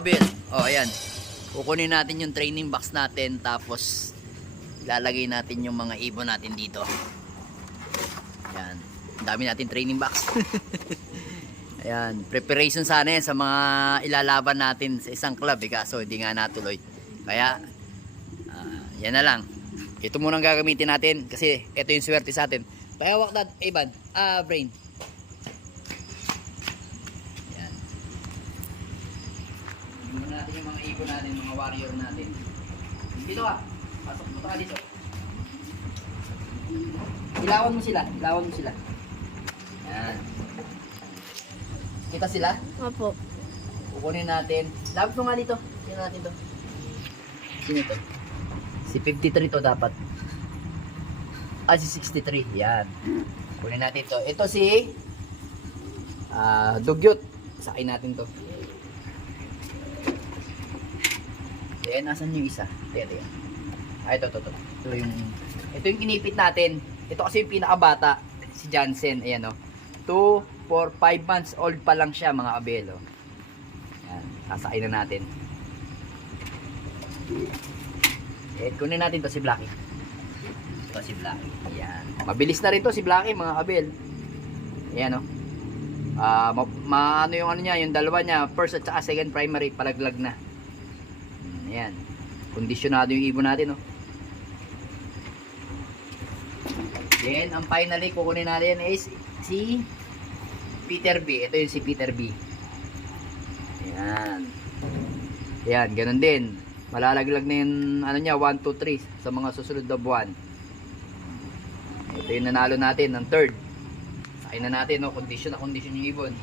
kabel. Oh, ayan. Kukunin natin yung training box natin tapos ilalagay natin yung mga ibon natin dito. Ayan. Ang dami natin training box. Ayan. Preparation sana yan sa mga ilalaban natin sa isang club. Eh, kaso hindi nga natuloy. Kaya, ah, yan na lang. Ito muna ang gagamitin natin kasi ito yung swerte sa atin. Pahawak na, Evan. Ah, brain. Yan. Tingnan muna natin yung mga ibon natin, mga warrior natin. Dito ka. Pasok mo ka dito. Ilawan mo sila. Ilawan mo sila. Yan. Kita sila? Opo. Kukunin natin. Dapat mo nga dito. Tingnan natin to. Sino to? Si 53 to dapat. Ah, si 63. Yan. Kunin natin to. Ito si ah Dugyot. Sakin natin to. Eh, nasan yung isa? Teka, teka. Ah, ito, ito, ito. Ito yung, ito yung kinipit natin. Ito kasi yung pinakabata. Si Jansen. Ayan, oh. 2, 4, 5 months old pa lang siya, mga abelo. Yan. Sasakay na natin. Eh, kunin natin to si Blacky. Ito si Blacky. Ayan. Mabilis na rin to si Blacky, mga abel. Ayan, oh. Ah, ma, ma- ano yung ano niya, yung dalawa niya, first at saka second primary, palaglag na. Ayan. Kondisyonado yung ibon natin, oh. Then, ang finally, kukunin natin is si Peter B. Ito yung si Peter B. Ayan. Ayan, ganun din. Malalaglag na yung, ano niya, 1, 2, 3 sa mga susunod na buwan. Ito yung nanalo natin, ng third. Sakay na natin, no? Condition na condition yung ibon.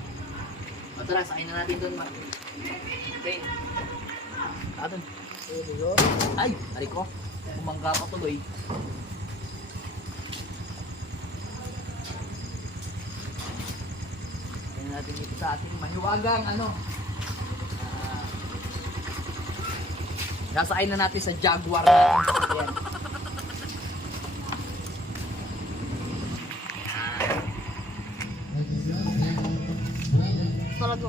O tara, sakay na natin doon, ma. Okay. Ah, doon. Ay, ari ko. Kumangga pa tuloy. Tingnan natin dito sa ating mahiwagang ano. Ah, Nasakay na natin sa Jaguar natin. Ayan. Talaga.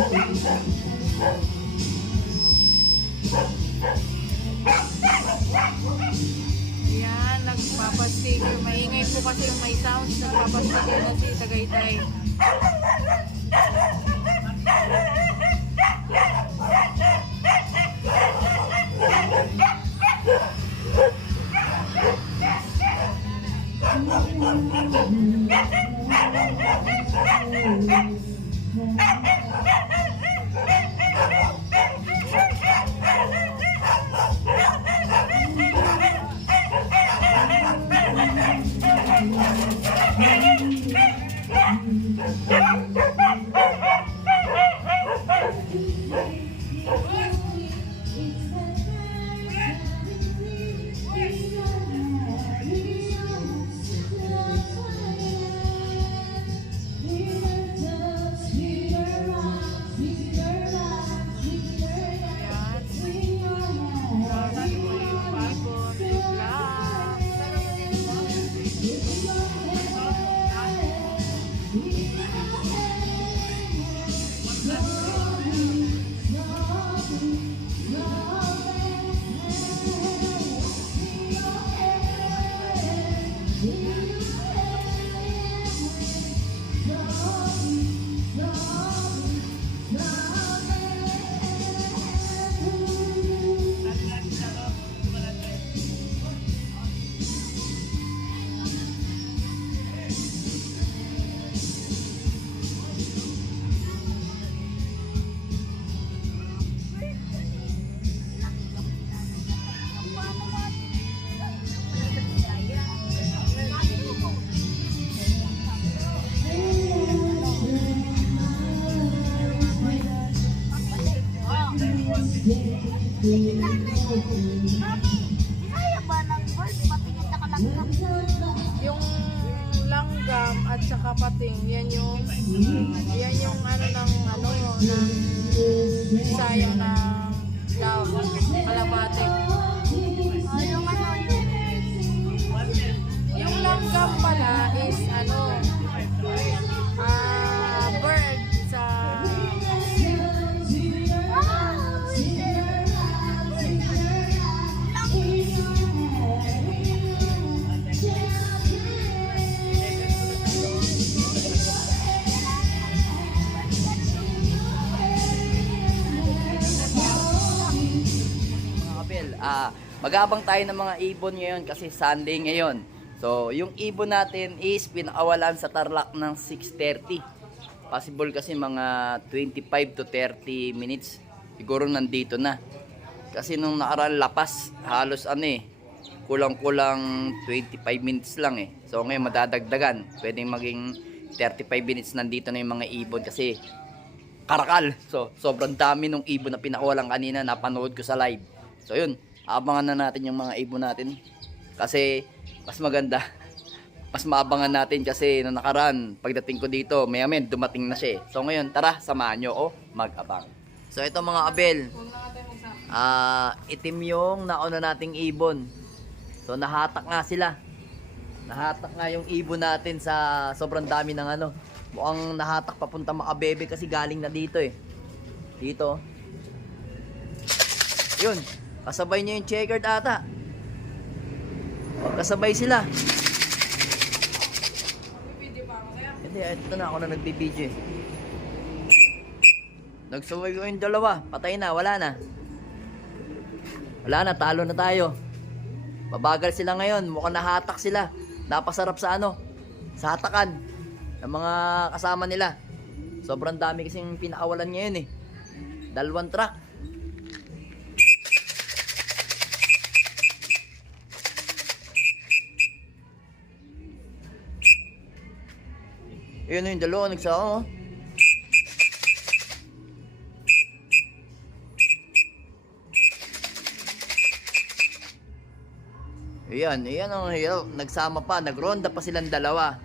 Yan, nagpapasticker. Maingay po kasi yung may sounds. Nagpapasticker na si Tagaytay. Yung langgam at saka pating, yan yung yan yung ano ng ano ng saya ng daw kalapate. Oh, yung ano, yung langgam pala is ano ah magabang tayo ng mga ibon ngayon kasi Sunday ngayon. So, yung ibon natin is pinakawalan sa Tarlac ng 6.30. Possible kasi mga 25 to 30 minutes. Siguro nandito na. Kasi nung nakaraan lapas, halos ano eh, kulang-kulang 25 minutes lang eh. So ngayon madadagdagan. Pwedeng maging 35 minutes nandito na yung mga ibon kasi karakal. So, sobrang dami nung ibon na pinakawalan kanina, napanood ko sa live. So, yun, abangan na natin yung mga ibon natin. Kasi, mas maganda. Mas maabangan natin kasi nung nakaraan, pagdating ko dito, maya maya dumating na siya eh. So, ngayon, tara, samahan nyo o mag-abang. So, ito mga abel, ah itim yung nauna nating ibon. So, nahatak nga sila. Nahatak nga yung ibon natin sa sobrang dami ng ano. Mukhang nahatak papunta makabebe kasi galing na dito eh. Dito. Yun. Kasabay niya yung checkered ata. O, kasabay sila. Hindi, ito na ako na nagbibideo eh. Nagsaway ko yung dalawa. Patay na, wala na. Wala na, talo na tayo. Mabagal sila ngayon. Mukhang nahatak sila. Napasarap sa ano? Sa hatakan. Ng mga kasama nila. Sobrang dami kasing pinakawalan ngayon eh. Dalawang truck. Yun yung dalawa nagsama oh. Ayan, ayan ang hirap. Nagsama pa, nagronda pa silang dalawa.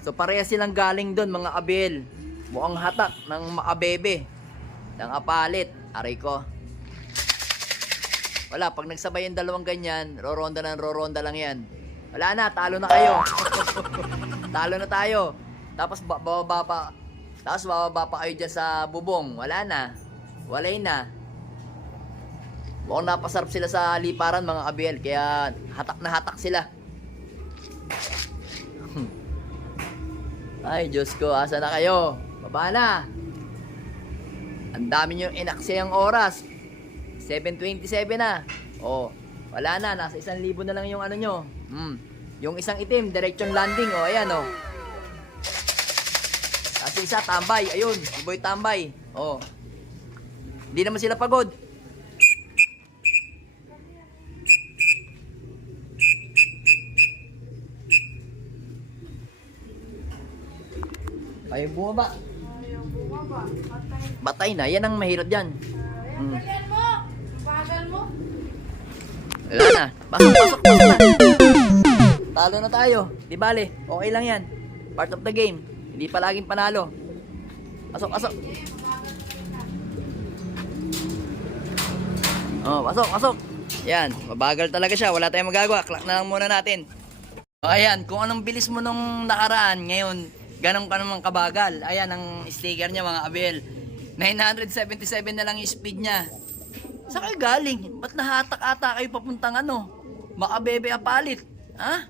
So pareha silang galing doon mga abel. Mukhang hatak ng maabebe. Ng apalit. Aray ko. Wala, pag nagsabay yung dalawang ganyan, roronda na roronda lang yan. Wala na, talo na kayo. talo na tayo. Tapos ba- bababa pa. Tapos bababa pa kayo dyan sa bubong. Wala na. Walay na. Mukhang napasarap sila sa liparan mga abel. Kaya hatak na hatak sila. Ay, Diyos ko, asa na kayo? Baba na. Ang dami nyo inaksayang oras. 7.27 na. Oh, wala na. Nasa isang libo na lang yung ano nyo. Hmm. Yung isang itim, direction landing. Oh, ayan oh. Kasi isa, tambay. Ayun, si Boy tambay. Oh. Hindi naman sila pagod. Ayaw bumaba. Batay na. Yan ang mahirap dyan. Mo. Wala na. Pasok, pasok, pasok na. Talo na tayo. Di bale. Okay lang yan. Part of the game. Hindi palaging panalo. Pasok, pasok. Oh, pasok, pasok. Yan. Mabagal talaga siya. Wala tayong magagawa. Clock na lang muna natin. O, ayan. Kung anong bilis mo nung nakaraan, ngayon, ganun ka naman kabagal. Ayan ang sticker niya mga abel. 977 na lang yung speed niya. Saan kayo galing? Ba't nahatak ata kayo papuntang ano? Makabebe apalit. Ha?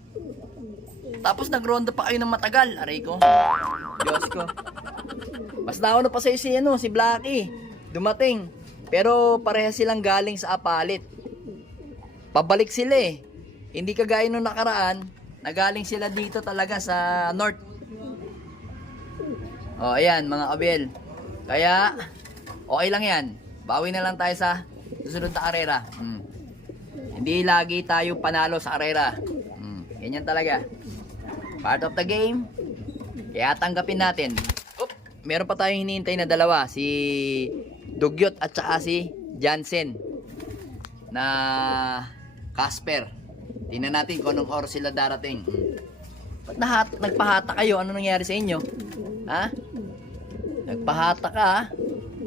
Tapos nagronda pa kayo ng matagal. Aray ko. Diyos ko. Mas nauna pa sa'yo si, ano, si Blacky. Dumating. Pero pareha silang galing sa apalit. Pabalik sila eh. Hindi kagaya nung nakaraan. Nagaling sila dito talaga sa north. Oh, ayan, mga kabel. Kaya, okay lang yan. Bawi na lang tayo sa susunod na karera. Hmm. Hindi lagi tayo panalo sa karera. Hmm. Ganyan talaga. Part of the game. Kaya tanggapin natin. Oop, meron pa tayong hinihintay na dalawa. Si Dugyot at saka si Jansen. na Casper. Tingnan natin kung anong oras sila darating. Ba't nahat, nagpahata kayo? Ano nangyari sa inyo? Ha? Nagpahata ka?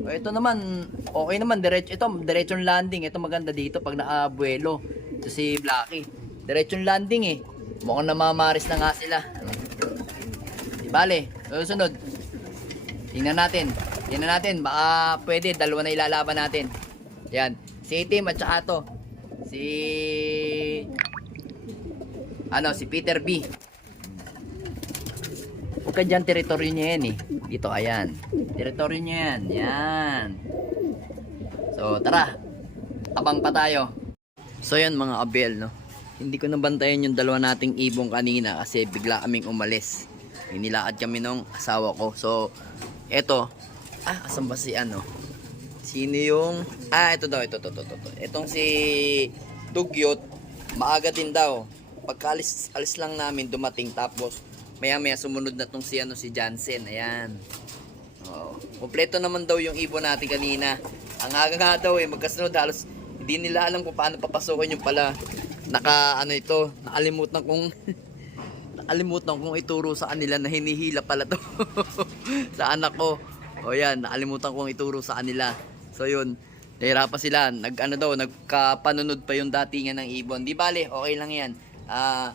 O ito naman, okay naman, diretso, ito, diretsong landing. Ito maganda dito pag naabuelo. Ito si Blackie. Diretsong landing eh. Mukhang namamaris na nga sila. Di bale, susunod. Tingnan natin. Tingnan natin, baka pwede, dalawa na ilalaban natin. Yan, si Itim at saka to. Si... Ano, si Peter B. Huwag ka teritoryo niya yan eh. Dito, ayan. Teritoryo niya yan. Yan. So, tara. Abang pa tayo. So, yan mga abel, no? Hindi ko nabantayan yung dalawa nating ibong kanina kasi bigla kaming umalis. Inilakad kami nung asawa ko. So, eto. Ah, asan ba si ano? Sino yung... Ah, ito daw. Ito, ito, ito, ito. Itong si Dugyot, maaga din daw. Pagkalis alis lang namin, dumating. Tapos, maya maya sumunod na tong si, ano, si Jansen. Ayan. Oo. Kompleto naman daw yung ibon natin kanina. Ang aga nga daw eh, magkasunod halos hindi nila alam kung paano papasukin yung pala naka ano ito, nakalimutan kong nakalimutan kong ituro sa kanila na hinihila pala to sa anak ko. O yan, nakalimutan kong ituro sa kanila. So yun, nahirapan sila. Nag ano daw, nagkapanunod pa yung datingan ng ibon. Di bale, okay lang yan. Ah,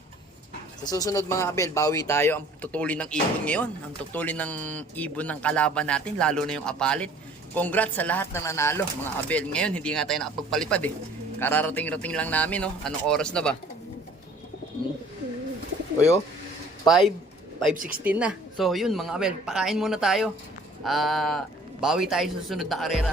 sa susunod mga abel, bawi tayo ang tutulin ng ibon ngayon. Ang tutulin ng ibon ng kalaban natin, lalo na yung apalit. Congrats sa lahat ng nanalo, mga abel. Ngayon, hindi nga tayo nakapagpalipad eh. Kararating-rating lang namin, no? Anong oras na ba? Hmm? Oyo, 5, 5.16 na. So, yun mga abel, pakain muna tayo. Ah, bawi tayo sa susunod na karera.